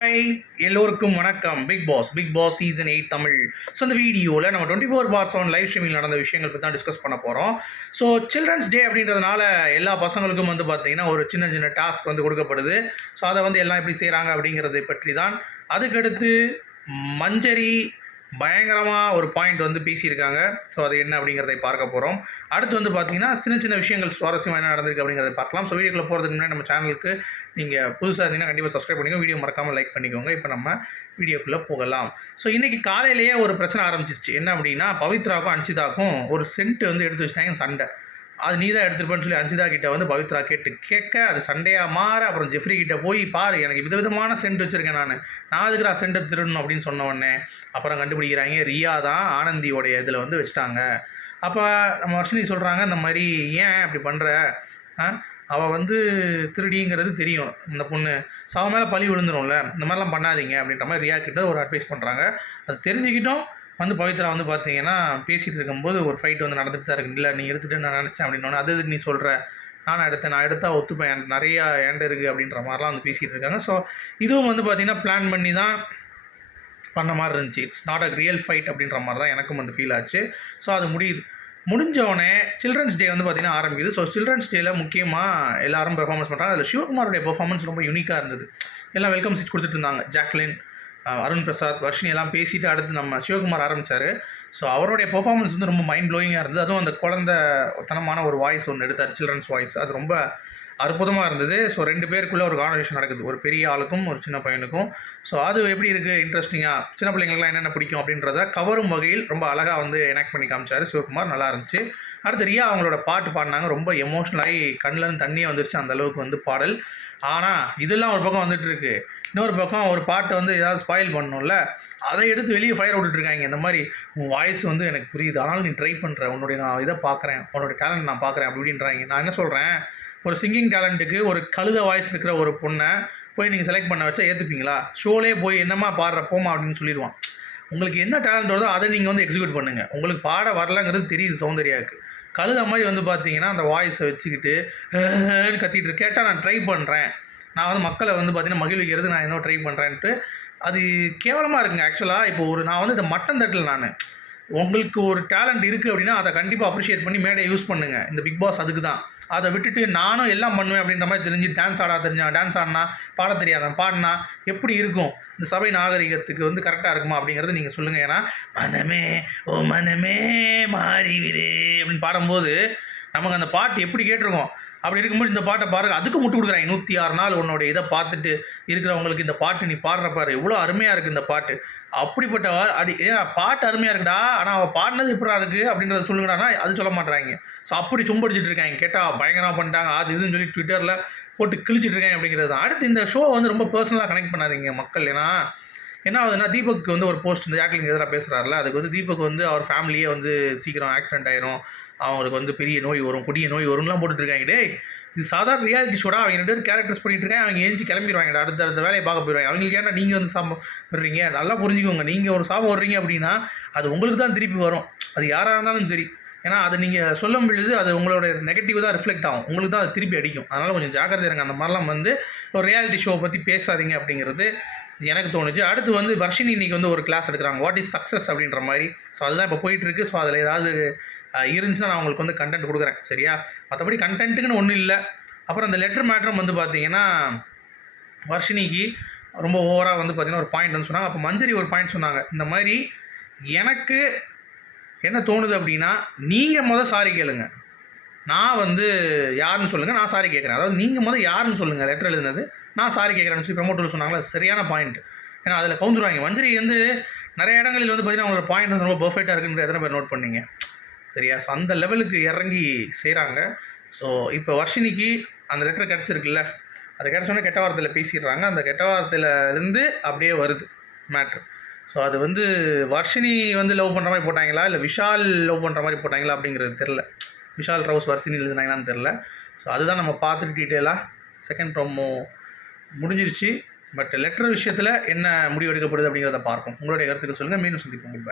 Hi எல்லோருக்கும் வணக்கம். Bigg Boss Bigg Boss season eight Tamil. So இந்த வீடியோவில் நம்ம twenty four bar seven live streaming நடந்த விஷயங்கள் பற்றி தான் டிஸ்கஸ் பண்ண போகிறோம் ஸோ சில்ட்ரன்ஸ் டே அப்படின்றதுனால எல்லா பசங்களுக்கும் வந்து பார்த்தீங்கன்னா ஒரு சின்ன சின்ன டாஸ்க் வந்து கொடுக்கப்படுது. ஸோ அதை வந்து எல்லாம் எப்படி செய்கிறாங்க அப்படிங்கிறதை பற்றி தான் அதுக்கடுத்து மஞ்சரி பயங்கரமாக ஒரு பாயிண்ட் வந்து பேசியிருக்காங்க. ஸோ அது என்ன அப்படிங்கிறதை பார்க்க போகிறோம் அடுத்து வந்து பார்த்தீங்கன்னா சின்ன சின்ன விஷயங்கள் சுவாரஸ்யமாக என்ன நடந்திருக்கு அப்படிங்கிறத பார்க்கலாம். ஸோ வீடியோக்குள்ளே போகிறதுக்கு முன்னாடி நம்ம சேனலுக்கு நீங்கள் புதுசாக இருந்தீங்கன்னா கண்டிப்பாக சப்ஸ்கிரைப் பண்ணிக்கோங்க. வீடியோ மறக்காமல் லைக் பண்ணிக்கோங்க. இப்போ நம்ம வீடியோக்குள்ளே போகலாம். ஸோ இன்றைக்கி காலையிலேயே ஒரு பிரச்சனை ஆரம்பிச்சிருச்சு. என்ன அப்படின்னா பவித்ராவுக்கும் அன்சிதாக்கும் ஒரு சென்ட் வந்து எடுத்து வச்சுட்டாங்க சண்டை. அது நீ தான் எடுத்துருப்பேன்னு சொல்லி அஞ்சிதா கிட்ட வந்து பவித்ரா கேட்டு கேட்க அது சண்டையாக மாற அப்புறம் ஜெஃப்ரி கிட்ட போய் பாரு எனக்கு விதவிதமான சென்ட் வச்சுருக்கேன் நான். நான் அதுக்கு சென்ட்டை திருடணும் அப்படின்னு சொன்ன உடனே அப்புறம் கண்டுபிடிக்கிறாங்க ரியா தான் ஆனந்தியோடைய இதில் வந்து வச்சுட்டாங்க. அப்போ நம்ம வர்ஷினி சொல்கிறாங்க இந்த மாதிரி ஏன் அப்படி பண்ணுற அவள் வந்து திருடிங்கிறது தெரியும் இந்த பொண்ணு. சவ மேலே பழி விழுந்துரும்ல இந்த மாதிரிலாம் பண்ணாதீங்க அப்படின்ற மாதிரி ரியா கிட்ட ஒரு அட்வைஸ் பண்ணுறாங்க அது தெரிஞ்சுக்கிட்டும் வந்து பவித்ரா வந்து பார்த்தீங்கன்னா பேசிகிட்டு இருக்கும்போது ஒரு ஃபைட் வந்து நடந்துட்டு தான் இருக்கு. இல்லை நீ எடுத்துகிட்டு நான் நினச்சேன் அப்படின்னு அது நீ சொல்கிற நான் எடுத்தேன் நான் எடுத்தால் ஒத்துப்பேன். நிறையா ஏண்ட இருக்குது அப்படின்ற மாதிரிலாம் வந்து பேசிகிட்டு இருக்காங்க. ஸோ இதுவும் வந்து பார்த்திங்கன்னா பிளான் பண்ணி தான் பண்ண மாதிரி இருந்துச்சு. It's not a real fight அப்படின்ற மாதிரி தான் எனக்கும் வந்து ஃபீல் ஆச்சு. ஸோ அது முடியுது. முடிஞ்சோடனே சில்ட்ரன்ஸ் டே வந்து பார்த்திங்கன்னா ஆரம்பிக்குது. ஸோ சில்ட்ரன்ஸ் டேயில் முக்கியமாக எல்லாரும் பெர்ஃபார்மன்ஸ் பண்ணுறாங்க அதில் சிவகுமாரோடைய பெர்ஃபார்மன்ஸ் ரொம்ப யூனிக்காக இருந்தது. எல்லாம் வெல்கம் சீட் கொடுத்துட்டு இருந்தாங்க. ஜாக்லின் அருண் பிரசாத் வர்ஷினி எல்லாம் பேசிட்டு அடுத்து நம்ம சிவகுமார் ஆரம்பித்தார் ஸோ அவருடைய பெர்ஃபார்மன்ஸ் வந்து ரொம்ப மைண்ட் ப்ளோயிங்காக இருந்தது. அதுவும் அந்த குழந்தைத்தனமான ஒரு வாய்ஸ் ஒன்று எடுத்தார். சில்ட்ரன்ஸ் வாய்ஸ் அது ரொம்ப அற்புதமாக இருந்தது. ஸோ ரெண்டு பேருக்குள்ளே ஒரு கான்வர்சேஷன் நடக்குது. ஒரு பெரிய ஆளுக்கும் ஒரு சின்ன பையனுக்கும். ஸோ அது எப்படி இருக்குது இன்ட்ரெஸ்டிங்காக சின்ன பிள்ளைங்களுக்குலாம் என்னென்ன பிடிக்கும் அப்படின்றத கவரும் வகையில் ரொம்ப அழகாக வந்து எனாக்ட் பண்ணி காமிச்சார் சிவகுமார். நல்லா இருந்துச்சு. அடுத்து ரியா அவங்களோட பாட்டு பாடினாங்க. ரொம்ப எமோஷ்னலாகி கண்ணில் தண்ணியே வந்துருச்சு அந்த அளவுக்கு வந்து பாடல். ஆனால் இதெல்லாம் ஒரு பக்கம் வந்துட்டு இருக்கு. இன்னொரு பக்கம் ஒரு பாட்டை வந்து ஏதாவது ஸ்பாயில் பண்ணணும்ல? அதை எடுத்து வெளியே ஃபயர் விட்டுட்டு இருக்காங்க இந்த மாதிரி உன் வாய்ஸ் வந்து எனக்கு புரியுது. ஆனாலும் நீ ட்ரை பண்ணுற உன்னுடைய நான் இதை பார்க்குறேன் உன்னோட டேலண்ட் நான் பார்க்குறேன் அப்படி இப்படின்றாங்க நான் என்ன சொல்கிறேன் ஒரு சிங்கிங் டேலண்ட்டுக்கு ஒரு கழுத வாய்ஸ் இருக்கிற ஒரு பொண்ணை போய் நீங்கள் செலக்ட் பண்ண வச்சா ஏற்றுப்பீங்களா ஷோலே போய் என்னம்மா பாடுற போமா அப்படின்னு சொல்லிடுவான். உங்களுக்கு என்ன டேலண்ட் வருதோ அதை நீங்கள் வந்து எக்ஸிக்யூட் பண்ணுங்கள் உங்களுக்கு பாட வரலங்கிறது தெரியுது சௌந்தர்யாவுக்கு. கழுத மாதிரி வந்து பார்த்தீங்கன்னா அந்த வாய்ஸை வச்சுக்கிட்டு "ஆஹ்" கத்திட்டு கேட்டால் நான் ட்ரை பண்ணுறேன் நான் வந்து மக்களை வந்து பார்த்தீங்கன்னா மகிழ்விக்கிறது நான் என்ன ட்ரை பண்ணுறேன்ட்டு அது கேவலமாக இருக்குங்க. ஆக்சுவலாக இப்போ ஒரு நான் வந்து இந்த மட்டன் தட்டில் நான். உங்களுக்கு ஒரு டேலண்ட் இருக்குது அப்படின்னா அதை கண்டிப்பாக அப்ரிஷியேட் பண்ணி மேடையை யூஸ் பண்ணுங்கள் இந்த பிக் பாஸ் அதுக்கு தான் அதை விட்டுட்டு நானும் எல்லாம் பண்ணுவேன் அப்படின்ற மாதிரி தெரிஞ்சு டான்ஸ் ஆடா தெரிஞ்சான் டான்ஸ் ஆடினா பாட தெரியாதான் பாடினா எப்படி இருக்கும்? இந்த சபை நாகரிகத்துக்கு வந்து கரெக்டாக இருக்குமா அப்படிங்கிறத நீங்கள் சொல்லுங்கள் ஏன்னா மனமே ஓ மனமே மாறிவிடு அப்படின்னு பாடும்போது நமக்கு அந்த பாட்டு எப்படி கேட்டிருக்கோம்? அப்படி இருக்கும்போது இந்த பாட்டை பாருங்க. அதுக்கு முட்டு கொடுக்குறாங்க. நூற்றி ஆறு நாள் உன்னோட இதை பார்த்துட்டு இருக்கிறவங்களுக்கு இந்த பாட்டு நீ பாடுற பாரு. எவ்வளோ அருமையாக இருக்குது இந்த பாட்டு. அப்படிப்பட்ட அடி ஏன் பாட்டு அருமையாக இருக்குடா. ஆனால் அவள் பாடினது எப்படா இருக்குது அப்படின்றத சொல்லுங்கடானா அது சொல்ல மாட்டாங்க ஸோ அப்படி சும்படிச்சிட்டு இருக்காங்க. கேட்டால் பயங்கரமாக பண்ணிட்டாங்க. அது இதுன்னு சொல்லி ட்விட்டரில் போட்டு கிழிச்சிட்டு இருக்காங்க அப்படிங்கிறது தான். அடுத்து இந்த ஷோ வந்து ரொம்ப பர்சனலாக கனெக்ட் பண்ணாதீங்க மக்கள். ஏன்னா என்ன ஆகுதுன்னா தீபக் வந்து ஒரு போஸ்ட் இந்த ஜாக்லின் எதிராக பேசுகிறாருல அதுக்கு வந்து தீபக் வந்து அவர் ஃபேமிலியே வந்து சீக்கிரம் ஆக்சிடென்ட் ஆயிரும். அவங்களுக்கு வந்து பெரிய நோய் வரும் கொடிய நோய் வரும்லாம் போட்டுட்டு இருக்காங்க. டேய் இது சாதாரண ரியாலிட்டி ஷோடா அவங்க ரெண்டு பேரும் கேரக்டர்ஸ் பண்ணிட்டு இருக்காங்க அவங்க ஏஞ்சி கிளம்பிடுவாங்க அடுத்த அடுத்த வேலையை பார்க்க போயிடுவாங்க. அவங்களுக்கு ஏன்னா நீங்கள் வந்து சாபம் வர்றீங்க நல்லா புரிஞ்சுக்கோங்க. நீங்கள் ஒரு சாபம் வர்றீங்க அப்படின்னா அது உங்களுக்கு தான் திருப்பி வரும். அது யாராக இருந்தாலும் சரி. ஏன்னா அதை நீங்கள் சொல்லும் பொழுது அது உங்களோட நெகட்டிவ் தான் ரிஃப்ளெக்ட் ஆகும். உங்களுக்கு தான் அது திருப்பி அடிக்கும். அதனால் கொஞ்சம் ஜாக்கிரதை இருங்க. அந்த மாதிரிலாம் வந்து ஒரு ரியாலிட்டி ஷோவை பற்றி பேசாதீங்க அப்படிங்கிறது எனக்கு தோணுச்சு. அடுத்து வந்து வர்ஷினி இன்னைக்கு வந்து ஒரு கிளாஸ் எடுக்கிறாங்க. வாட் இஸ் சக்ஸஸ் அப்படின்ற மாதிரி. ஸோ அதுதான் இப்போ போயிட்டுருக்கு. ஸோ அதில் ஏதாவது இருந்துச்சுன்னா நான் உங்களுக்கு வந்து கண்டென்ட் கொடுக்குறேன். சரியா? மற்றபடி கண்டென்ட்டுக்குன்னு ஒன்றும் இல்லை. அப்புறம் அந்த லெட்டர் மேட்டரும் வந்து பார்த்தீங்கன்னா வர்ஷினிக்கு ரொம்ப ஓவராக வந்து பார்த்தீங்கன்னா ஒரு பாயிண்ட் வந்து சொன்னாங்க. அப்போ மஞ்சரி ஒரு பாயிண்ட் சொன்னாங்க. இந்த மாதிரி எனக்கு என்ன தோணுது அப்படின்னா நீங்கள் முதல் சாரி கேளுங்கள் நான் வந்து யாருன்னு சொல்லுங்கள் நான் சாரி கேட்குறேன் அதாவது நீங்கள் முதல் யாருன்னு சொல்லுங்கள் லெட்டர் எழுதுனது. நான் சாரி கேட்குறேன்னு சொல்லி ப்ரமோட்டர் சொன்னாங்களா? சரியான பாயிண்ட் ஏன்னா அதில் கவுந்துருவாங்க வஞ்சரி வந்து நிறைய இடங்களில் வந்து பார்த்தீங்கன்னா அவங்களோட பாயிண்ட் வந்து ரொம்ப பர்ஃபெக்டாக இருக்குன்ற எத்தனை பேர் நோட் பண்ணீங்க? சரியா? ஸோ அந்த லெவலுக்கு இறங்கி செய்கிறாங்க ஸோ இப்போ வர்ஷினிக்கு அந்த லெட்டர் கிடச்சிருக்குல்ல அது கிடச்சோன்னே கெட்ட வார்த்தையில் பேசிடுறாங்க. அந்த கெட்ட வார்த்தையில இருந்து அப்படியே வருது மேட்ரு ஸோ அது வந்து வர்ஷினி வந்து லவ் பண்ணுற மாதிரி போட்டாங்களா? இல்லை விஷால் லவ் பண்ணுற மாதிரி போட்டாங்களா? அப்படிங்கிறது தெரில விஷால் ரவுஸ் வர்ஷினி எழுதுனாங்களான்னு தெரில ஸோ அதுதான் நம்ம பார்த்துட்டு டீட்டெயிலாக செகண்ட் ப்ரோமோ முடிஞ்சிருச்சு. பட் லெட்டர் விஷயத்தில் என்ன முடிவெடுக்கப்படுது அப்படிங்கிறத பார்ப்போம். உங்களுடைய கருத்துக்கள் சொல்லுங்கள் மீண்டும் சந்திப்போம். Goodbye.